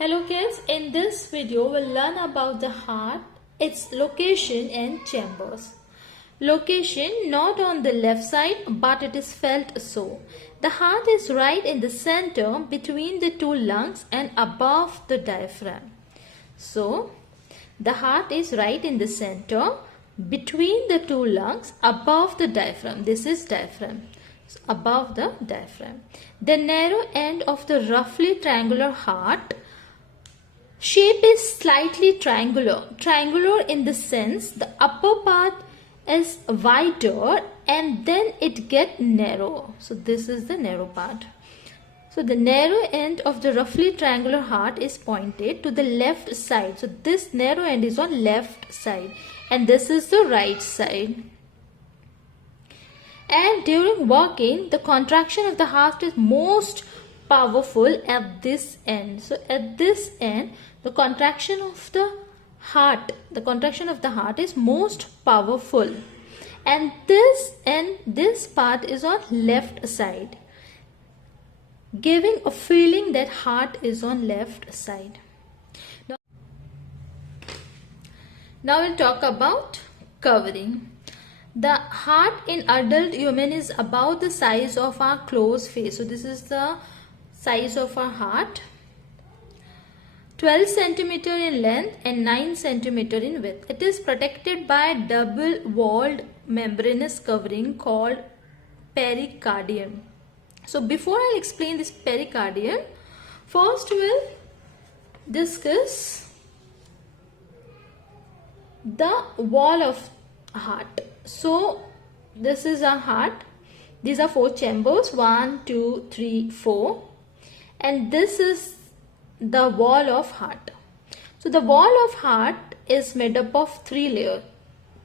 Hello kids, in this video we'll learn about the heart, its location and chambers. Location not on the left side but it is felt so. The heart is right in the center between the two lungs and above the diaphragm. So, the heart is right in the center between the two lungs above the diaphragm. This is diaphragm. So, above the diaphragm. The narrow end of the roughly triangular heart shape is slightly triangular. Triangular in the sense the upper part is wider and then it gets narrow. So this is the narrow part. So the narrow end of the roughly triangular heart is pointed to the left side. So this narrow end is on left side and this is the right side. And during walking, the contraction of the heart is most powerful at this end. So at this end, the contraction of the heart is most powerful. And this part is on left side, giving a feeling that heart is on left side. Now we'll talk about covering. The heart in adult human is about the size of our closed face. So this is the size of our heart. 12 centimeter in length and 9 centimeter in width. It is protected by a double-walled membranous covering called pericardium. So before I explain this pericardium, first we'll discuss the wall of heart. So this is our heart. These are 4 chambers, 1, 2, 3, 4, and this is the wall of heart. So the wall of heart is made up of three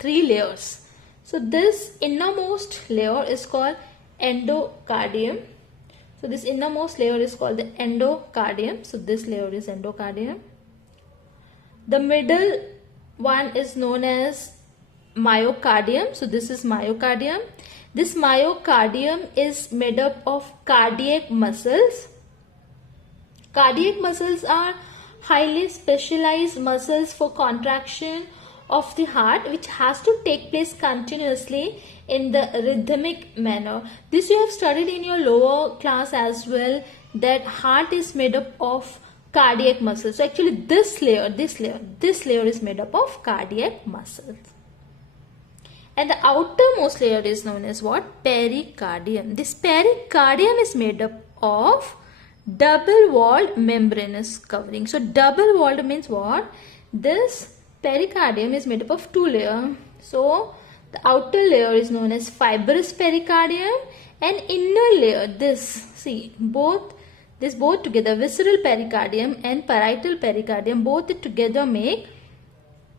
layers. So this innermost layer is called endocardium. So this innermost layer is called the endocardium. So this layer is endocardium. The middle one is known as myocardium. So this is myocardium. This myocardium is made up of cardiac muscles. Cardiac muscles are highly specialized muscles for contraction of the heart, which has to take place continuously in the rhythmic manner. This you have studied in your lower class as well, that heart is made up of cardiac muscles. So actually this layer is made up of cardiac muscles. And the outermost layer is known as what? Pericardium. This pericardium is made up of double-walled membranous covering. So double-walled means what? This pericardium is made up of 2 layers. So the outer layer is known as fibrous pericardium and inner layer, both together, visceral pericardium and parietal pericardium, both together make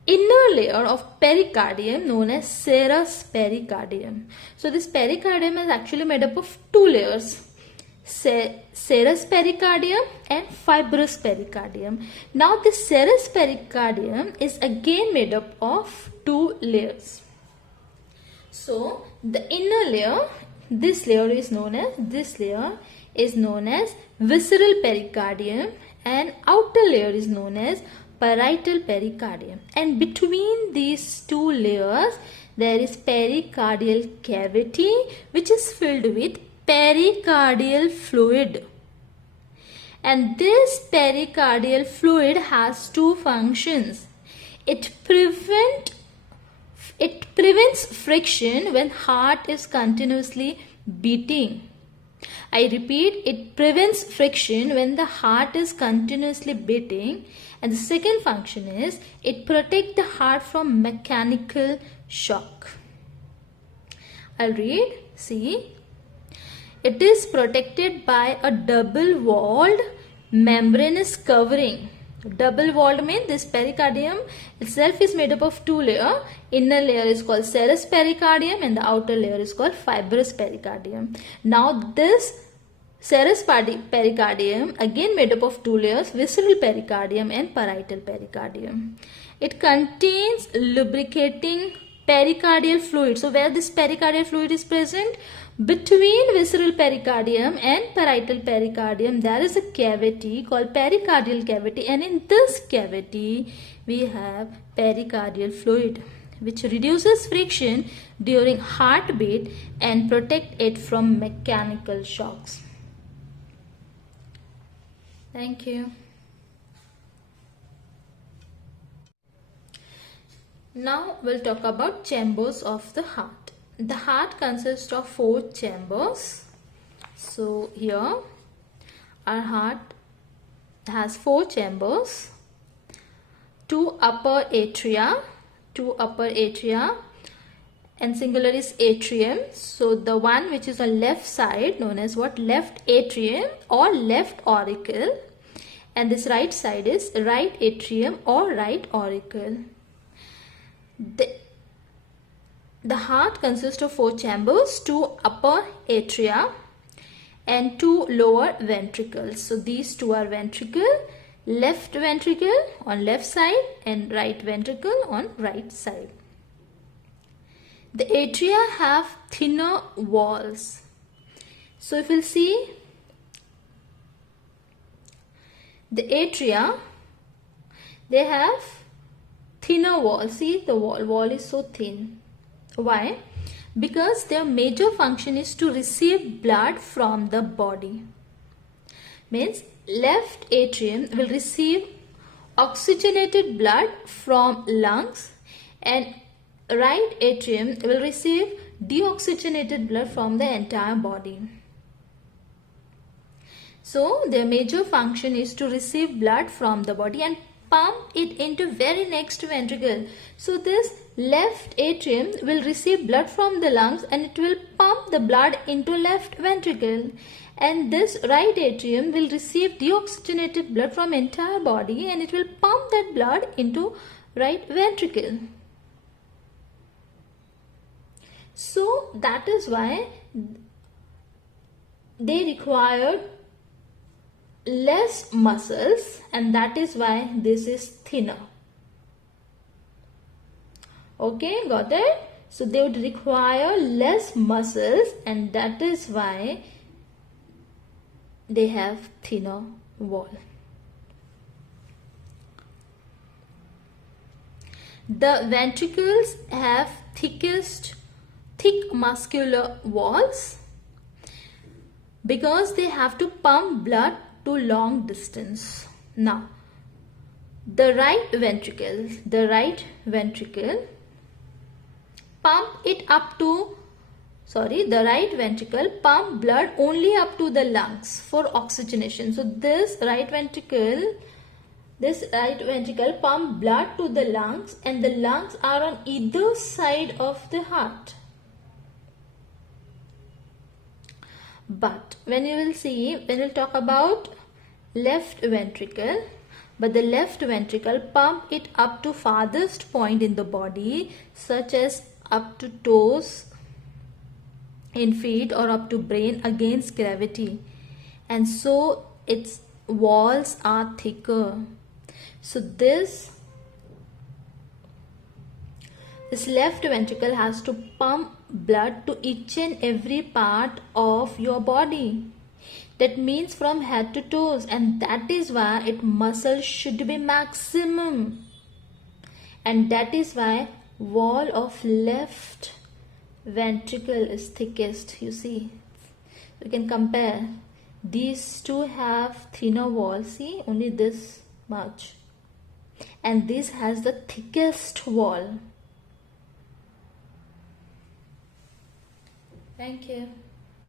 inner layer of pericardium known as serous pericardium. So this pericardium is actually made up of 2 layers. Serous pericardium and fibrous pericardium. Now this serous pericardium is again made up of 2 layers. So the inner layer, this layer is known as visceral pericardium and outer layer is known as parietal pericardium. And between these 2 layers there is pericardial cavity which is filled with pericardial fluid, and this pericardial fluid has 2 functions. It prevents friction when heart is continuously beating. I repeat, it prevents friction when the heart is continuously beating, and the second function is it protects the heart from mechanical shock. I'll read. See, it is protected by a double-walled membranous covering. Double-walled means this pericardium itself is made up of 2 layers. Inner layer is called serous pericardium and the outer layer is called fibrous pericardium. Now this serous pericardium again made up of 2 layers, visceral pericardium and parietal pericardium. It contains lubricating pericardial fluid. So where this pericardial fluid is present? Between visceral pericardium and parietal pericardium, there is a cavity called pericardial cavity, and in this cavity we have pericardial fluid, which reduces friction during heartbeat and protect it from mechanical shocks. Thank you. Now we'll talk about chambers of the heart. The heart consists of 4 chambers. So here our heart has 4 chambers, 2 upper atria, and singular is atrium. So the one which is on left side known as what? Left atrium or left auricle, and this right side is right atrium or right auricle. The heart consists of 4 chambers, 2 upper atria and 2 lower ventricles. So these 2 are ventricle, left ventricle on left side and right ventricle on right side. The atria have thinner walls. So if you'll see, the atria, they have thinner wall. See, the wall is so thin. Why? Because their major function is to receive blood from the body. Means left atrium will receive oxygenated blood from lungs and right atrium will receive deoxygenated blood from the entire body. So their major function is to receive blood from the body and pump it into very next ventricle. So this left atrium will receive blood from the lungs and it will pump the blood into left ventricle, and this right atrium will receive deoxygenated blood from entire body and it will pump that blood into right ventricle. So that is why they require less muscles, and that is why this is thinner. Okay, got it? So they would require less muscles, and that is why they have thinner wall. The ventricles have thick muscular walls because they have to pump blood to long distance. Now, the right ventricle pump blood only up to the lungs for oxygenation. So this right ventricle pump blood to the lungs, and the lungs are on either side of the heart. But when we'll talk about left ventricle, but the left ventricle pump it up to farthest point in the body, such as up to toes in feet or up to brain against gravity, and so its walls are thicker. So this left ventricle has to pump blood to each and every part of your body. That means from head to toes, and that is why its muscle should be maximum, and that is why wall of left ventricle is thickest. You see, you can compare. These two have thinner wall, see, only this much, and this has the thickest wall. Thank you.